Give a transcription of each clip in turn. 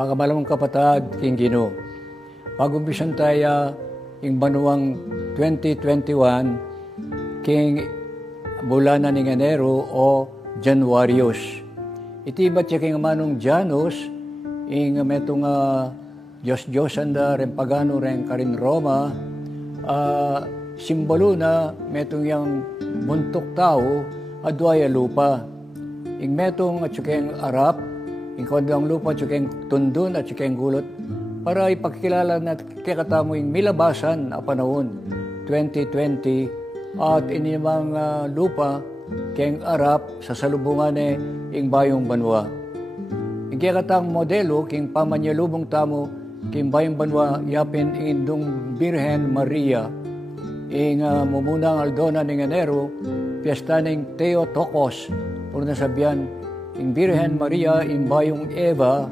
Pagkamalamang kapatad, king Ginoo. Pag-umpisan tayo yung banuang 2021, king bulan na ng Enero o Januarius. Iti ba't yung manong Janus, yung metong Diyos anda rin pagano rin karin Roma, simbolo na metong yung buntok tao, adwaya lupa. Yung metong at yung arap, yung kondang lupa, at yung tundun at yung gulot, para ipagkilala na kikatamo yung milabasan na panahon, 2020, at inimang lupa, keng arap, sa salubungan yung bayong banwa. Yung kikatang modelo, king pamanyalubong tamo, king bayong banwa, yapin indong Birhen Maria, yung mumunang aldona ng Enero, piyesta ng Theotokos, puro nasabihan, yung Birhen Maria, yung bayong Eva,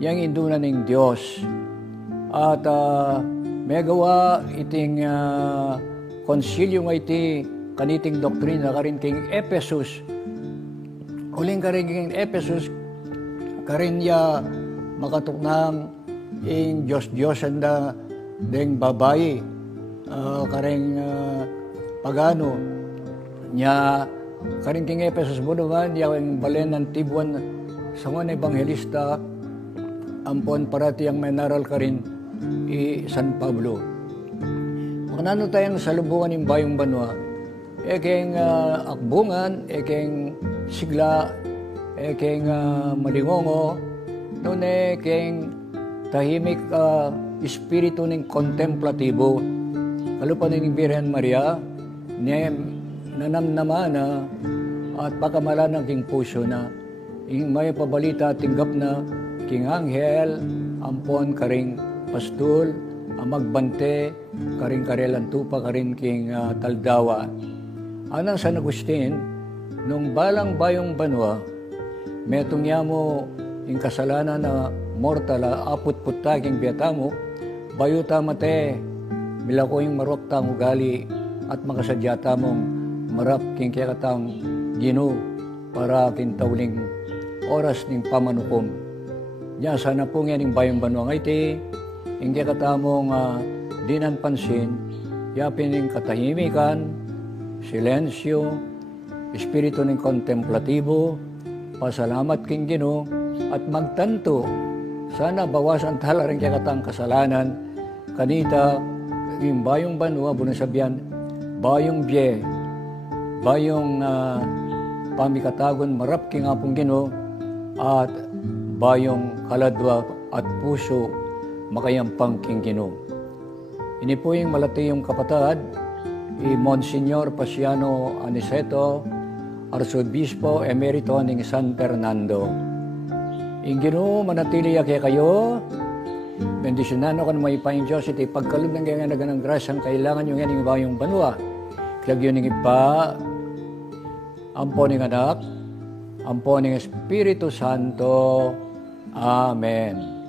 yung induna ng Diyos. At may gawa iting konsilyo nga iti kaniting doktrina karin king Ephesus. Uling karin king Ephesus, karin ya makatuknang yung Diyos anda deng babayi. Karing pagano niya karing king Ephesus mo naman yung balen ng tibuan sa mga ebangelista ampon parati ang menaral karin San Pablo. Makanano tayong salubungan ng bayong banwa, ekeng akbungan, ekeng sigla, ekeng malingongo, noon ekeng tahimik espiritu ng kontemplatibo. Kalupan ng Birhen Maria, nanamnamana at pakamala ng king puso na, yung may pabalita tinggap na king anghel, ampon karing pastul, magbante, karing karelan tupa, karing king taldawa. Anang San Agustin, nung balang bayong banwa, metong yamo yung kasalanan na mortala, aput-putaging biyatamo, bayuta mate, bila ko yung marwak tang ugali at makasadyata mong marap king kikatang Ginoo para kintawling oras ning pamanukom. Diyan sana po nga ning bayong banwa nga iti, yung kikatamong dinan pansin, yapin ning katahimikan, silensyo, espiritu ning kontemplatibo, pasalamat king Ginoo, at magtanto, sana bawasan tala rin kikatang kasalanan, kanita, yung bayong banwa, bunasabihan, bayong biye, bayong pamikatagon, marap king apong Ginoo, at bayong kaladwa at puso, makayampang king Ginoo. Ini po yung malati yung kapatad, Monsignor Pasiano Aniceto, Arsobispo Emerito ng San Fernando. Ing Ginoo, manatili kaya kayo, bendisyonan kan may paing Diyos, iti pagkalog ng ganyan ng grasyang kailangan yung yan yung bayong banwa. Kaya yun yung ipa, ampo ng anak, ampo ng Espiritu Santo. Amen.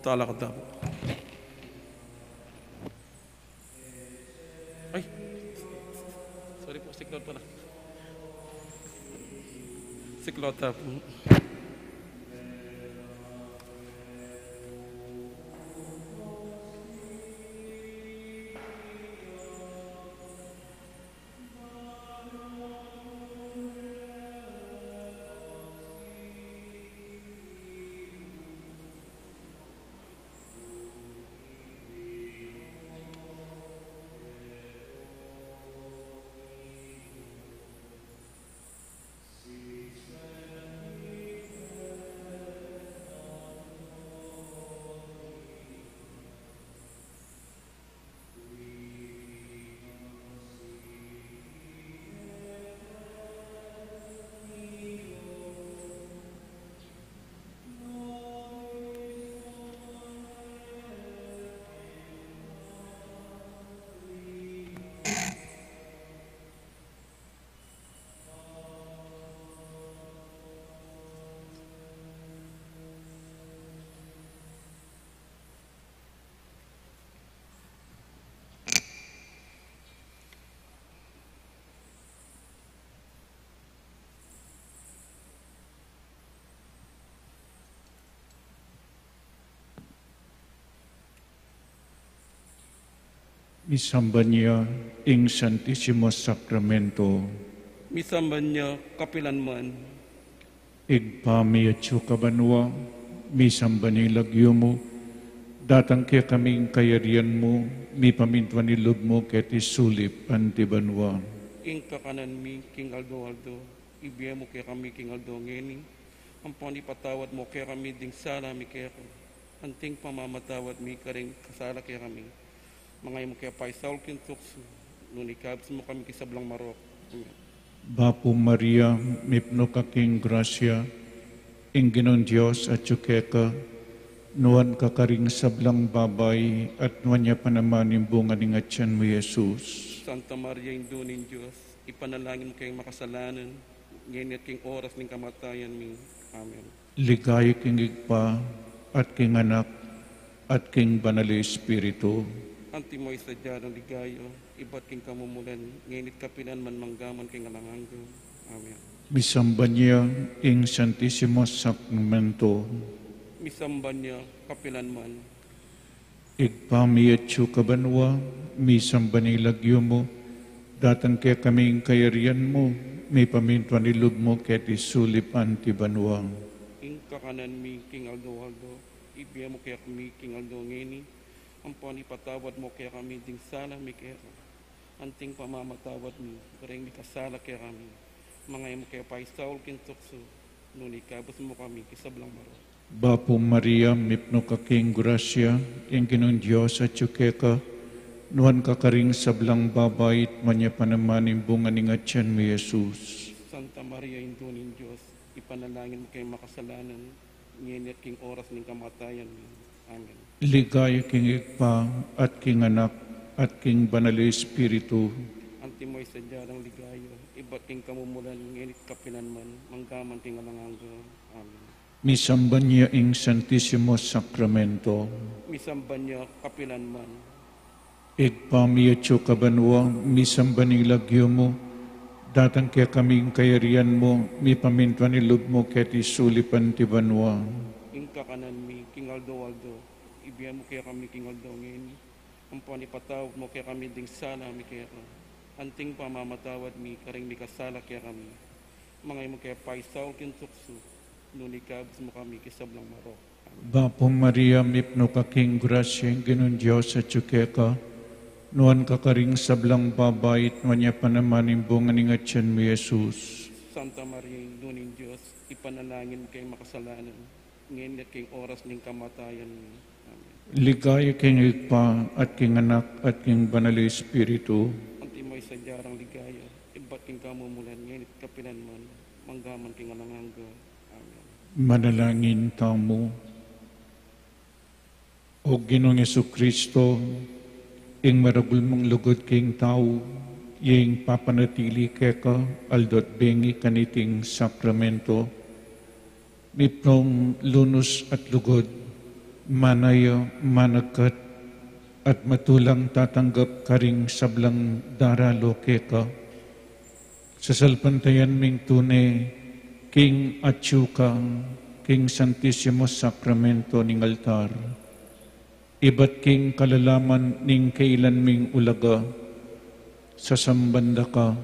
Talak daw. Ay! Sorry po, siklot pala. Siklota po. Misamba niya ing Santisimo Sacramento, Misamban niya kapilanman, igpami at kabanwa, misamba ni lagyo mo, datang kaya kaming kayarian mo, mi pamintwan nilog mo ket isulip antibanwa. ing kakanan mi, King Aldo, ibiya mo kaya kami, King Aldo, ngeni, ang panipatawad mo kaya kami ding sala mi kaya ko, anting pamamatawad mi karing kasala kaya kami, mga mo kaya paisaul kintukso, nunikabs mo kami kisablang marok. Amen. Bapo Maria, mipno kaking grasya, ing Ginoong Diyos at yukeka, nuan kakaring sablang babay, at nuan niya panaman yung bunga ni ngatyan mo, Jesus. Santa Maria, Indo ning Diyos, ipanalangin mo kayong makasalanan, ngayon at king oras ng kamatayan mi. Amen. Ligaya king igpa, at king anak, at king banali Espiritu. Antimoy sa dyan ligayo, iba't king kamumulan, nginit kapinan man manggaman king alanganggo. Amen. Misamba niya ing Santisimo Sacramento, Misamban niya, kapilan man, igpami at kabanwa, misamba ni lagyo mo, datang kaya kaming kayarian mo, may pamintwan nilog mo ket isulip antibanwang. ing kakanan mi, King Aldo, ibiya mo kaya kami, King Aldo, ngeni, ang panipatawad mo kaya kami ding sala mi kaya anting pamamatawad mi, kareng mi kasala kaya kami, mga mo kaya paisaul kintukso, nunikabos mo kami kisablang maro. Bapo Maria, mipno kaking grasya, ing Ginoong Diyos at yukeka, nuan kakaring sablang babay, at manya panamaning bunga ni ngatyan mo, Jesus. Santa Maria, Indo ning Diyos, ipanalangin mo kayo makasalanan, ngayon at king oras ng kamatayan mi. Amen. Ligaya king igpa, at king anak, at king banali Espiritu. Antimoy sa diyarang ligayo, iba't king kamumulan, ngayon at kapinan man, manggaman king alanganggo. Amen. Misamba niya ing Santisimo Sacramento, Misamban niya kapilan man, igpami at kabanwa, misamba ni lagyo mo, datang kaya kaming kayarian mo, mi pamintwan nilog mo ket isulipan tibanwa. ing kakanan mi, King Aldo, ibiyan mo kaya kami, King Aldo, ngayon, ang panipatawad mo kaya kami ding sala mi kaya ka, anting pamamatawad mi, karing mi kasala kaya kami, mga mo kaya paisaul kintukso, nunikabs mo kami kisablang maro. Bapo Maria, mipno kaking grasya, Ginoong Diyos at yukeka, nuan kakaring sablang babay, at manya panamaning bunga ni ngatyan mo, Jesus. Santa Maria, Indo ning Diyos, ipanalangin kay makasalanan, ngayon at king oras ng kamatayan mi. Amen. Ligaya king igpa, at king anak, at king banali Espiritu. Antimoy sa diyarang ligaya, iba't king kamumulan, ngayon at kapilan man, manggaman king alanganggo. Amen. Manalangin tamo. O Ginoong Jesucristo, ing maragul mong lugod king tao, yung papanatili keka, aldot bengi kaniting sakramento, mipnong lunos at lugod, manayo managkat at matulang tatanggap karing sablang daralo keka. Sa salpantayan ming tune, King Achuka, King Santissimo Sacramento ning altar, ibat king kalalaman ning kailan ming ulaga, sa sambanda ka,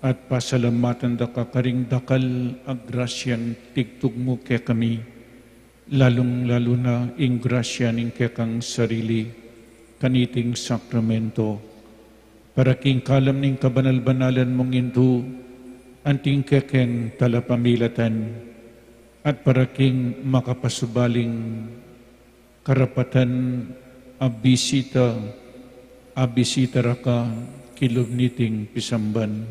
at pasalamatan da ka karing dakal agrasyan tigtug mo ke kami, lalong-lalo na ing grasya ning kekang sarili, kaniting sakramento, para king kalam ning kabanal-banalan mong indu, anting kekeng talapamilatan, at para king makapasubaling karapatan abisita raka kilubniting pisamban.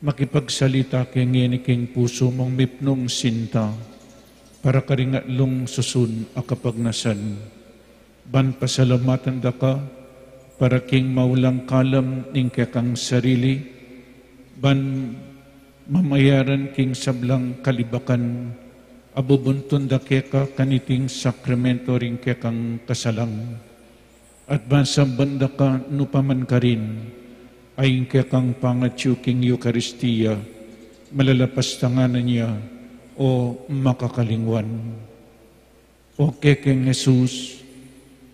Makipagsalita keng king puso mong mipnong sinta, para karingatlong susun akapagnasan. Ban pasalamatan da ka, para king maulang kalam ning kekang sarili, ban mamayaran king sablang kalibakan, abubuntun da keka kaniting sakramento ring kekang kasalang. At ban sambanda ka nupaman ka rin, ay kekang pangatyu king Eucharistia, malalapas tanganan niya o makakalingwan. O kekeng Jesus,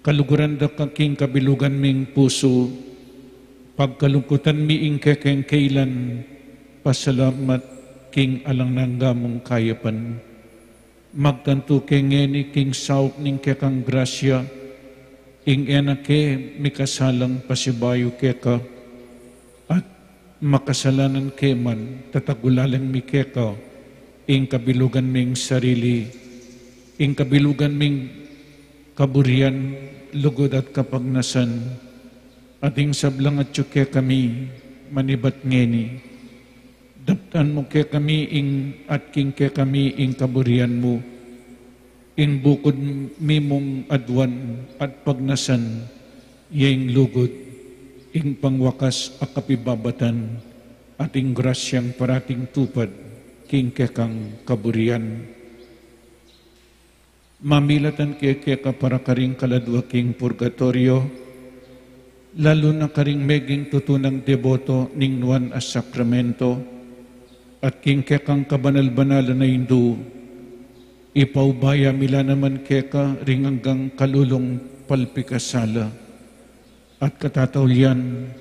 kaluguran da king kabilugan ming puso, pagkalungkutan mi ing kekeng kailan, pasalamat king alang nanggamong kayapan. Magtanto keng eni king sauk ning kekang grasya, ing enake mikasalang pasibayo keka, at makasalanan keman tatagulalan mi keka, ing kabilugan ming sarili, ing kabilugan ming kaburian, lugod at kapagnasan, ating sablang at yuke kami, manibat ngeni. Daptan mo ke kami at king ke kami ing kaburian mo, in bukod mimong adwan at pagnasan, yaing lugod, ing pangwakas at kapibabatan, ating grasyang parating tupad, king kekang kaburian. Mamilatan keke ka para karing kaladwa king purgatorio, lalo na karing meging tutunang deboto ning nuan as sakramento, at king kekang kabanal-banal na hindu, ipaubaya mila naman keka ring hanggang kalulong palpikasala, at katatawlian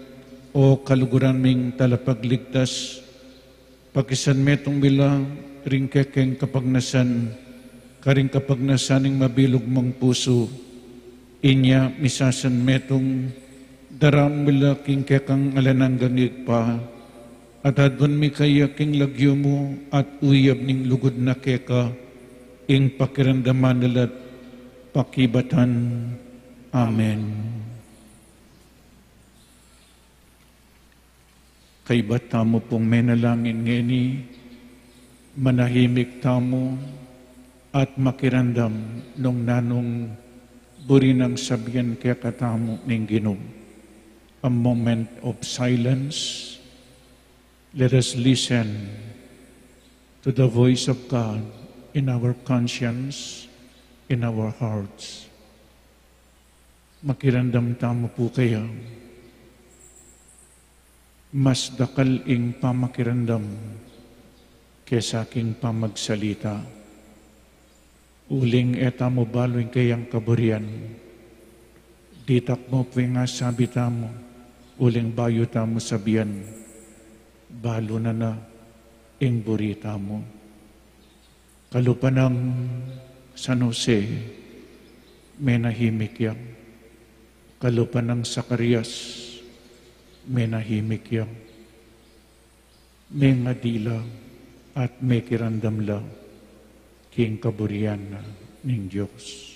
o kaluguran ming talapagligtas, pakisan metong mila ring kekeng kapagnasan, karing kapagnasaning mabilog mong puso, inya misasan metong daram mila king kekang alanang gangig pa, at adwan mi kaya king lagyo mo at uyab ning lugod na keka, ing pakiramdaman nila't pakibatan. Amen. Kaibat tamo pong menalangin ngeni, manahimik tamo, at makirandam nung nanong buri ng sabihan kaya katamo ng Ginom. A moment of silence. Let us listen to the voice of God in our conscience, in our hearts. Makirandam tamo po kayo. Mas dakal ing pamakirandam kesa aking pamagsalita. Uling eta mo baloing kayang kaburian. Ditak mo nga sabi tamo, uling bayo tamo sabihan, balo na ing burita mo. Kalupanang San Jose, may nahimik yan. Kalupanang Zacarias, may nahimik yan. May ngadila at may kirandam lang. King kaburian ning Diyos.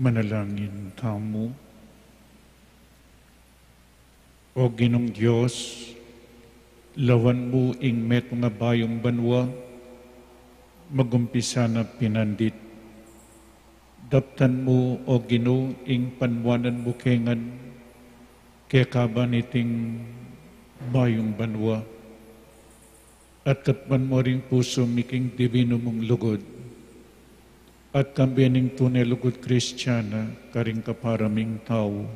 Manalangin tamo. O Ginong Diyos, lawan mo ing meto nga bayong banwa, magumpisa na pinandit. Daptan mo, O Gino, ing panwanan mo kengan, kaya kaban iting bayong banwa. At katman mo ring puso miking divino mong lugod. At kambianing tunay lugod Kristiyana, karing kaparaming tao.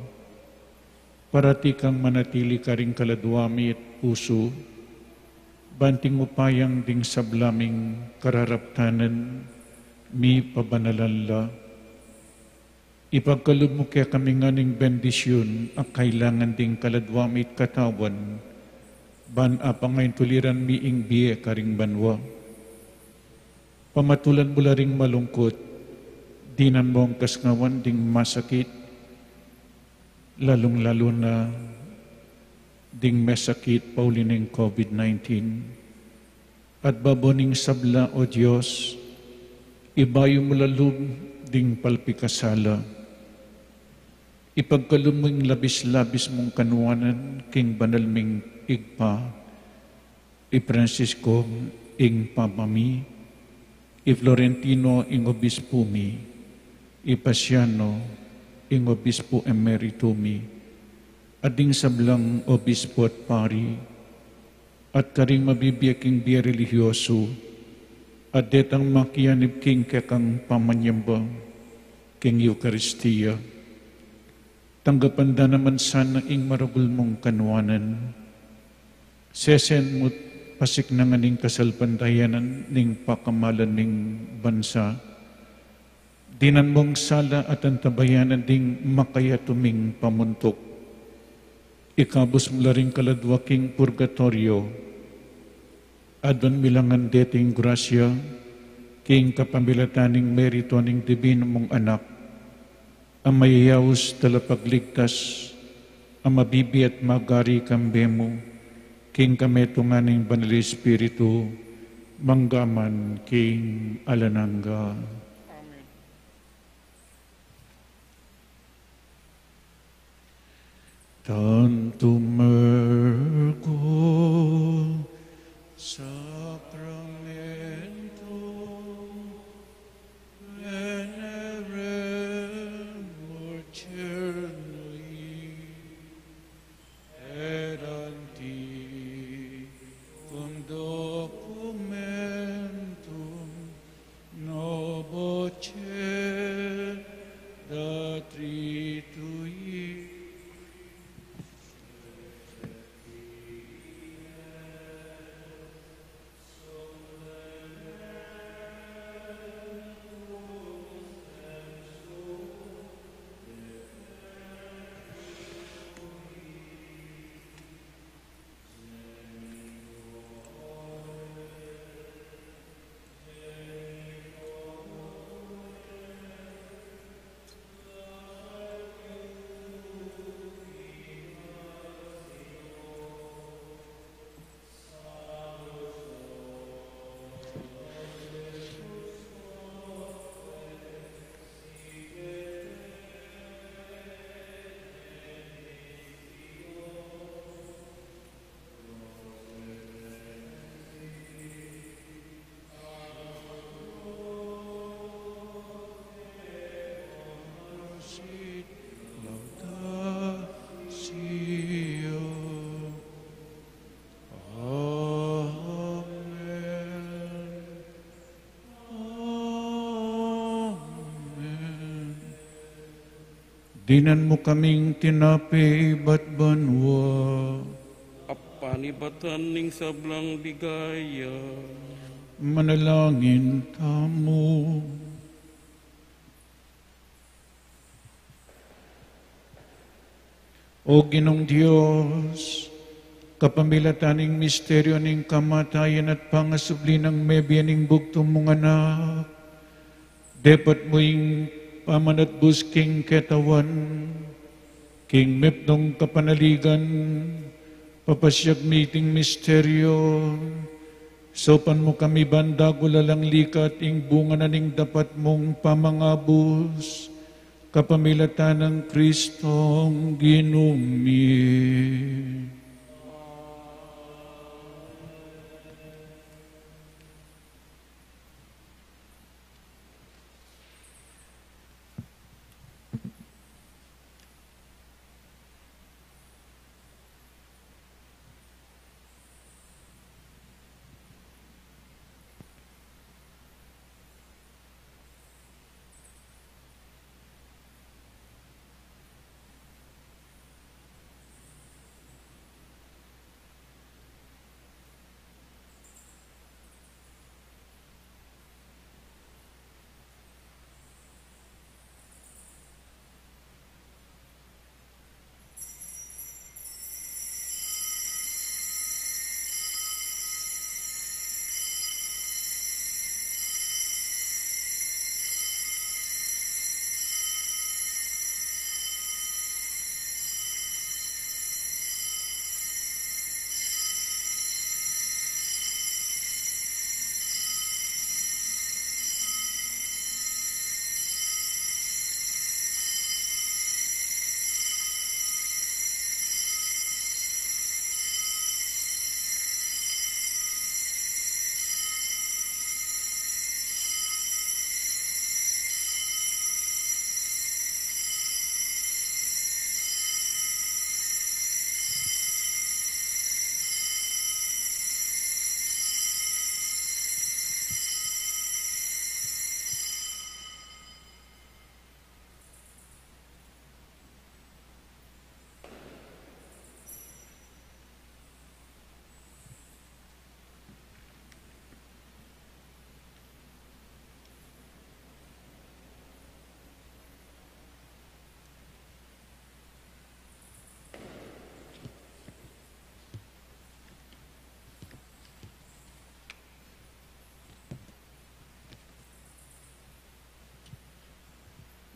Parati kang manatili karing kaladwami at puso, banting upayang ding sablaming kararaptanan, mi pabanalanla. Ipagkalub mo kaya kami nganing bendisyon, ang kailangan ding kaladwami at katawan, ban apangay tuliran mi ing biye karing banwa. Pamatulan mo ring malungkot, dinan mo ang kasngawan ding masakit, lalong-lalo na ding mesakit paulining COVID-19. At baboning sabla, O Diyos, ibayo mo lalub ding palpikasala. Ipagkalum mo ing labis-labis mong kanuanan king banal ming igpa, i Francisco ing pamami, i Florentino ing obispo mi, i Pasiano ing obispo emerito mi, ading sablang obispo at pari, at karing mabibiyak king biya religyoso, at detang makiyanib king kekang pamanyambang king Eucharistia. Tanggapan da naman sana ing maragul mong kanwanan, sesen mo't pasik na nga ning kasalpandayanan ning pakamalan ning bansa. Dinan mong sala at antabayanan ding makayatuming pamuntok. Ikabos mo ring kaladwaking purgatorio. Adon milangan deting grasya, king kapamilataning merito ning divino mong anak, ang mayayawos talapagligtas, ang mabibi at magari kambemo, king kameto nga ning Banal Espiritu, manggaman king alananga. Amen. Tantum ergo sacramento veneremur cernui et antiquum doctrinam Dinan mo kaming tinapi ba't banwa. Apanibatan ning sablang bigaya. Manalangin tamo. O Ginong Diyos, kapamilataning misteryo ning kamatayan at pangasubli ng mebiyaning bugtong mong anak, dapat mo'ing pamanatbus king ketawan, king mepnong kapanaligan, papasyag miting misteryo, sopan mo kami bandagulalang likat ing bunga na ning dapat mong pamangabus, kapamilatan ng Kristong ginumi.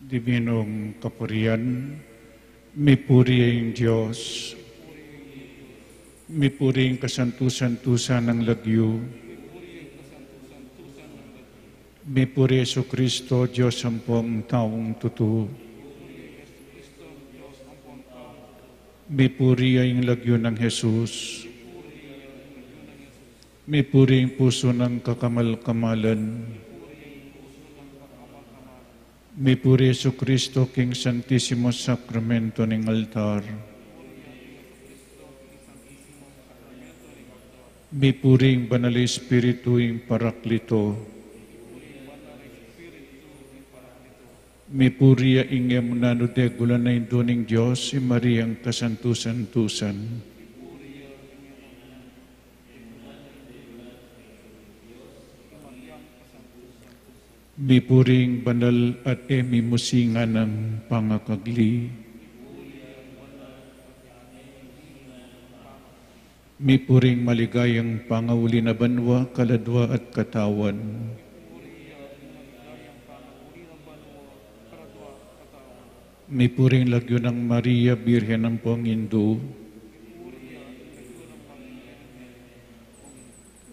Dibinong kapurian, mipuri ang Diyos, mipuri ang kasantusan-tusan ng lagyo, mipuri Yesu Kristo, Diyos ampong taong totoo, mipuri ang lagyo ng Jesus, mipuri ang puso ng kakamal-kamalan, mipuri Yesu Kristo, King Santissimo Sacramento ng altar. Mipuri ang Banal na Espiritu ang Paraklito. Mipuri ang emunano de gula na induning Diyos, si Mariang kasantusan-tusan. Mipuring banal at emimusingan ng pangakagli. Mipuring maligayang pangauli na banwa, kaladwa at katawan. Mipuring lagyo ng Maria, Birhen ng Pangindo.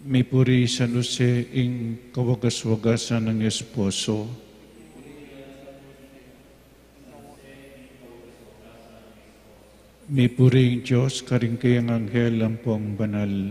Mipuri San Jose ing kawagas-wagasan ng esposo. Mipuri ang Diyos, karing kayang anghel ang pong banal.